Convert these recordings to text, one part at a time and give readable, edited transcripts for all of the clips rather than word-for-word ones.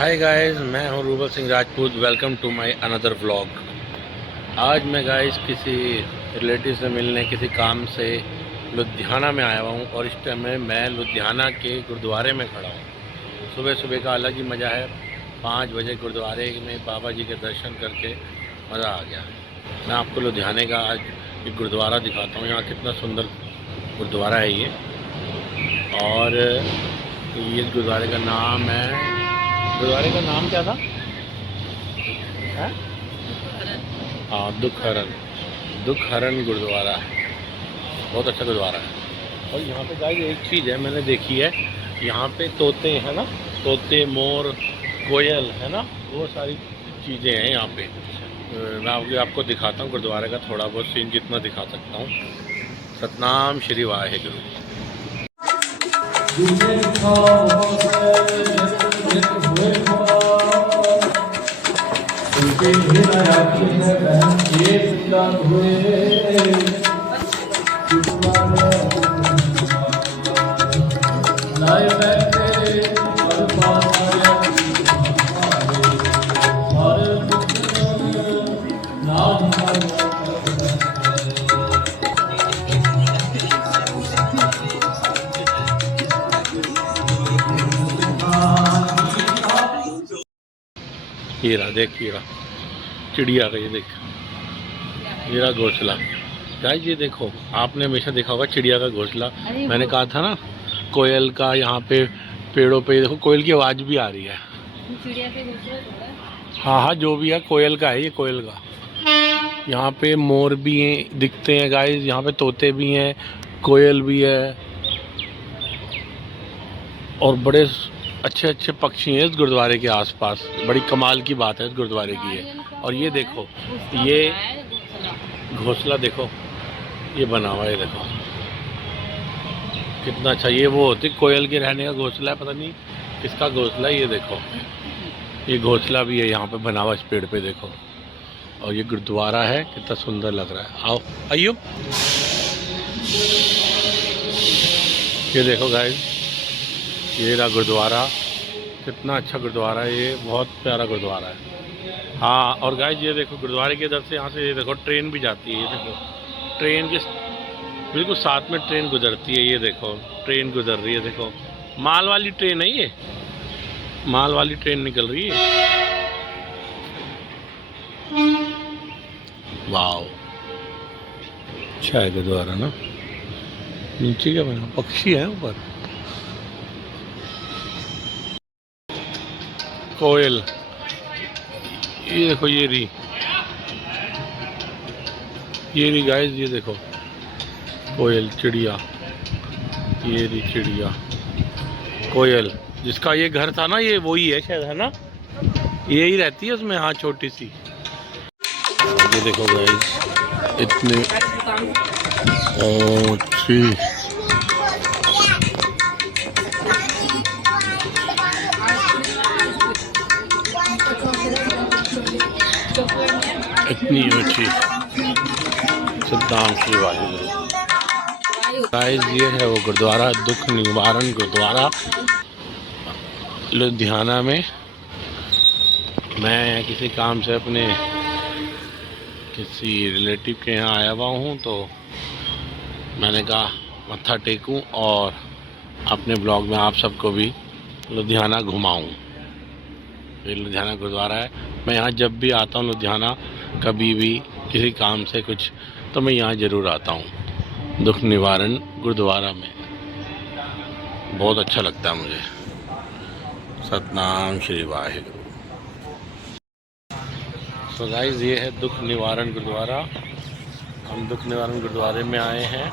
हाय guys, मैं हूं Rubal Singh Rajput. Welcome to my another vlog. आज मैं गाइस किसी रिलेटिव से मिलने किसी काम से लुधियाना में आया हुआ हूं और इस टाइम में मैं लुधियाना के गुरुद्वारे में खड़ा हूं। सुबह सुबह का अलग ही मज़ा है। 5 बजे गुरुद्वारे में बाबा जी के दर्शन करके मज़ा आ गया। मैं आपको लुधियाने का आज एक गुरुद्वारा दिखाता हूँ। यहाँ कितना सुंदर गुरुद्वारा है ये। और ये गुरुद्वारे का नाम है, गुरुद्वारे का नाम क्या था? हाँ, दुख हरण गुरुद्वारा है। बहुत अच्छा गुरुद्वारा है। और यहाँ पे गाइस एक चीज़ है मैंने देखी है, यहाँ पे तोते हैं ना, तोते, मोर, कोयल है ना, वो सारी चीज़ें हैं यहाँ पे। मैं आपको दिखाता हूँ गुरुद्वारे का थोड़ा बहुत सीन जितना दिखा सकता हूँ। सतनाम श्री वाहेगुरु। ये रहा, देख, ये रहा चिड़िया का, ये देख, ये रहा घोंसला। गाइस ये देखो, आपने हमेशा देखा होगा चिड़िया का घोंसला। मैंने कहा था ना कोयल का, यहाँ पे पेड़ों पे देखो कोयल की आवाज़ भी आ रही है। चिड़िया के घोंसला? हाँ हाँ, जो भी है कोयल का है ये, कोयल का। यहाँ पे मोर भी हैं, दिखते हैं गाइस। यहाँ पे तोते भी हैं, कोयल भी है और बड़े अच्छे अच्छे पक्षी हैं इस गुरुद्वारे के आसपास। बड़ी कमाल की बात है इस गुरुद्वारे की है। और ये देखो, ये घोंसला देखो, ये बना हुआ है, देखो कितना अच्छा। ये वो होती कोयल के रहने का घोंसला है, पता नहीं किसका घोंसला है। ये देखो, ये घोंसला भी है यहाँ पे बना हुआ इस पेड़ पे, देखो। और ये गुरुद्वारा है, कितना सुंदर लग रहा है। आओ आइयो, ये देखो गाइस, ये रहा गुरुद्वारा। कितना अच्छा गुरुद्वारा है ये, बहुत प्यारा गुरुद्वारा है। हाँ, और गाइस ये देखो गुरुद्वारे के इधर से, यहाँ से ये देखो ट्रेन भी जाती है। ये देखो ट्रेन के बिल्कुल साथ में ट्रेन गुजरती है। ये देखो ट्रेन गुजर रही है, देखो माल वाली ट्रेन है ये, माल वाली ट्रेन निकल रही है। वाओ, अच्छा है गुरुद्वारा ना। नीचे क्या बना, पक्षी है ऊपर, कोयल। ये देखो, ये रही गाइस, ये देखो कोयल, चिड़िया। ये रही चिड़िया, कोयल। जिसका ये घर था ना, ये वही है शायद, है ना, यही रहती है उसमें। हाँ, छोटी सी। ये देखो गाइस, इतने अच्छी, इतनी ऊंची। सतनाम श्री वाहेगुरु। गाइस ये है वो गुरुद्वारा, दुख निवारण गुरुद्वारा लुधियाना में। मैं किसी काम से अपने किसी रिलेटिव के यहाँ आया हुआ हूँ, तो मैंने कहा मत्था टेकूं और अपने ब्लॉग में आप सबको भी लुधियाना घुमाऊं। ये लुधियाना गुरुद्वारा है। मैं यहाँ जब भी आता हूँ लुधियाना, कभी भी किसी काम से कुछ, तो मैं यहाँ ज़रूर आता हूँ दुख निवारण गुरुद्वारा में। बहुत अच्छा लगता है मुझे। सतनाम श्री वाहेगुरु। तो गाइस ये है दुख निवारण गुरुद्वारा। हम दुख निवारण गुरुद्वारे में आए हैं।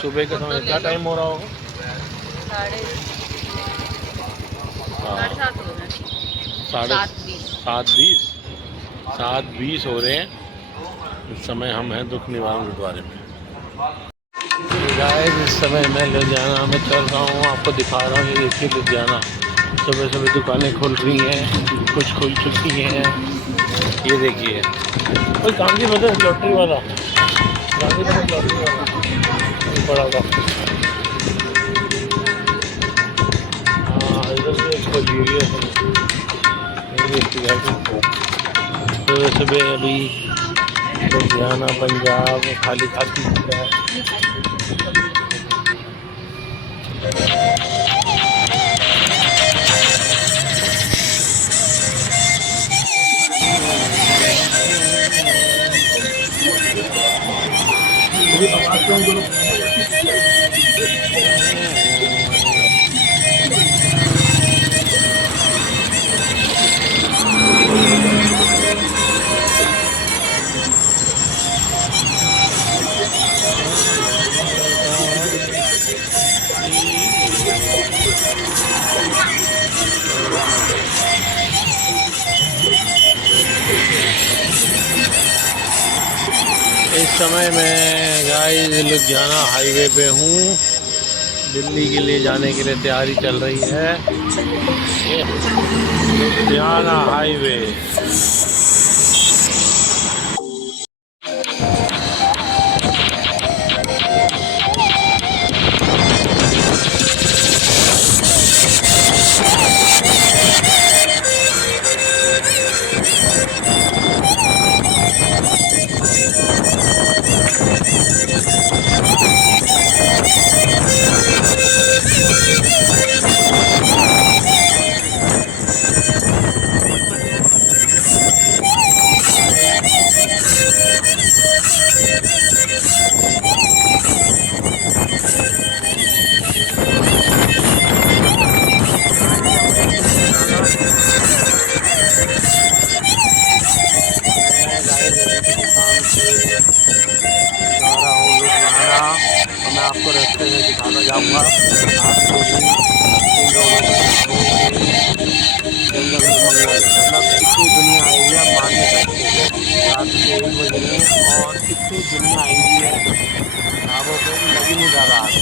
सुबह का समय क्या टाइम हो रहा होगा? 7:20 हो रहे हैं इस समय। हम हैं दुख निवारण गुरुद्वारे में। गाइस इस समय मैं लुधियाना में चल रहा हूँ, आपको दिखा रहा हूँ। ये देखिए लुधियाना, सुबह सुबह दुकानें खुल रही हैं, कुछ खुल चुकी हैं। ये देखिए, कोई काम की मदद, लॉटरी वाला, गांधी मदद लॉटरी वाला बड़ा का। देखते जाके। तो सुबह अभी लुधियाना पंजाब खाली खाली दिख रहा है। इस समय मैं गाइस लुधियाना हाईवे पे हूँ। दिल्ली के लिए जाने के लिए तैयारी चल रही है। ये लुधियाना हाईवे। मैं आपको रास्ते में दिखाना जाऊँगा। आपको जंगल में मंगल मतलब कितनी दुनिया आई हुई है मान नहीं सकते। रात के 1 बज रहे हैं और कितनी दुनिया आई हुई है, ढाबों पे लग ही नहीं जा रहा है।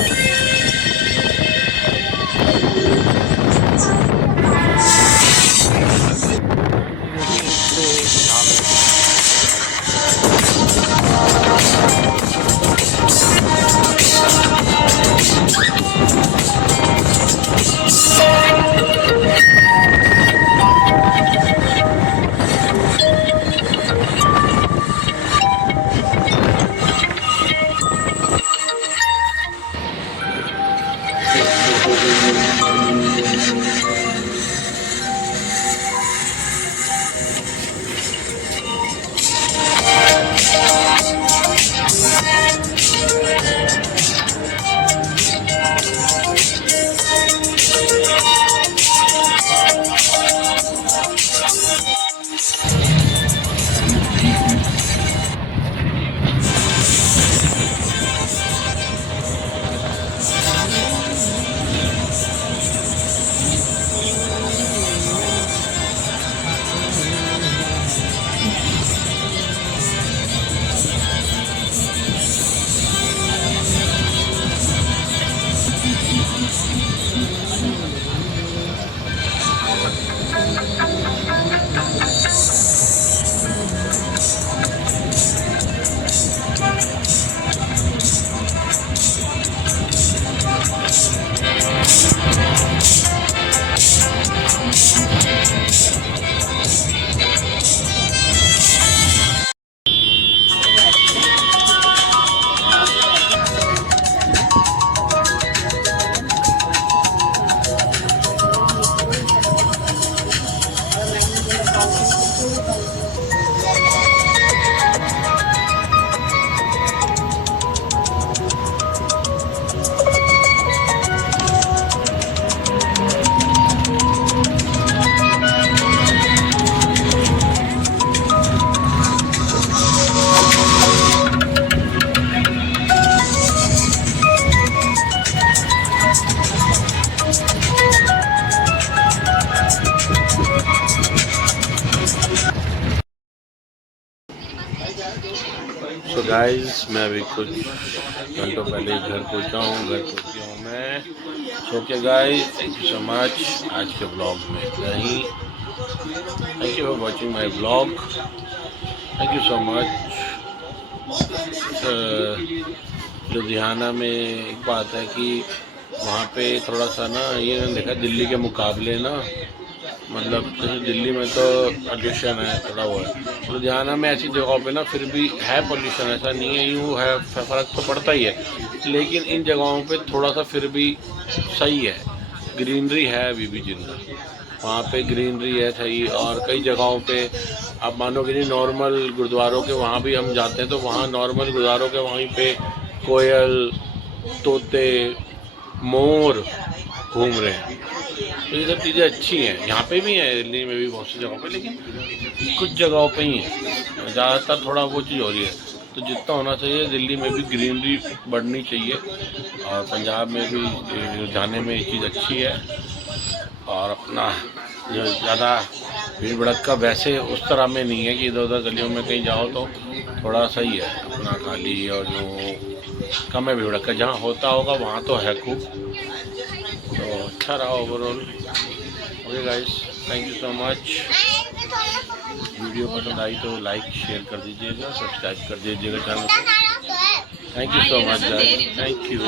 सो गाइस मैं अभी कुछ घंटों पहले घर पहुंचा हूँ मैं। सो के guys thank you so much आज के ब्लॉग में इतना ही। Thank you for watching my blog. Thank you so much. Ludhiana में एक बात है कि वहाँ पे थोड़ा सा ना ये मैंने देखा दिल्ली के मुकाबले ना मतलब जैसे दिल्ली में तो पोल्यूशन है थोड़ा वो है, लुधियाना में ऐसी जगहों पे ना फिर भी है पोल्यूशन, ऐसा नहीं है, यूँ है, फ़र्क तो पड़ता ही है, लेकिन इन जगहों पे थोड़ा सा फिर भी सही है, ग्रीनरी है अभी भी जिंदा, वहाँ पे ग्रीनरी है सही। और कई जगहों पे आप मानोगे नहीं, नॉर्मल गुरुद्वारों के वहाँ भी हम जाते हैं तो वहाँ नॉर्मल गुरुद्वारों के वहीं पे कोयल, तोते, मोर घूम रहे हैं, तो ये सब चीज़ें अच्छी हैं। यहाँ पे भी हैं, दिल्ली में भी बहुत सी जगहों पे, लेकिन कुछ जगहों पे ही है, ज़्यादातर थोड़ा वो चीज़ हो रही है। तो जितना होना चाहिए दिल्ली में भी ग्रीनरी बढ़नी चाहिए, और पंजाब में भी जाने में ये चीज़ अच्छी है। और अपना जो ज़्यादा भीड़ भड़क्का वैसे उस तरह में नहीं है कि इधर उधर गलियों में कहीं जाओ तो थोड़ा सही है, अपना खाली और जो कम है भीड़ भड़क्का, जहाँ होता होगा वहाँ तो है खूब। तो अच्छा रहा overall. Okay guys, thank you so much. Video पसंद आई तो लाइक शेयर कर दीजिएगा, सब्सक्राइब कर दीजिएगा चैनल को। Thank you so much guys, thank you.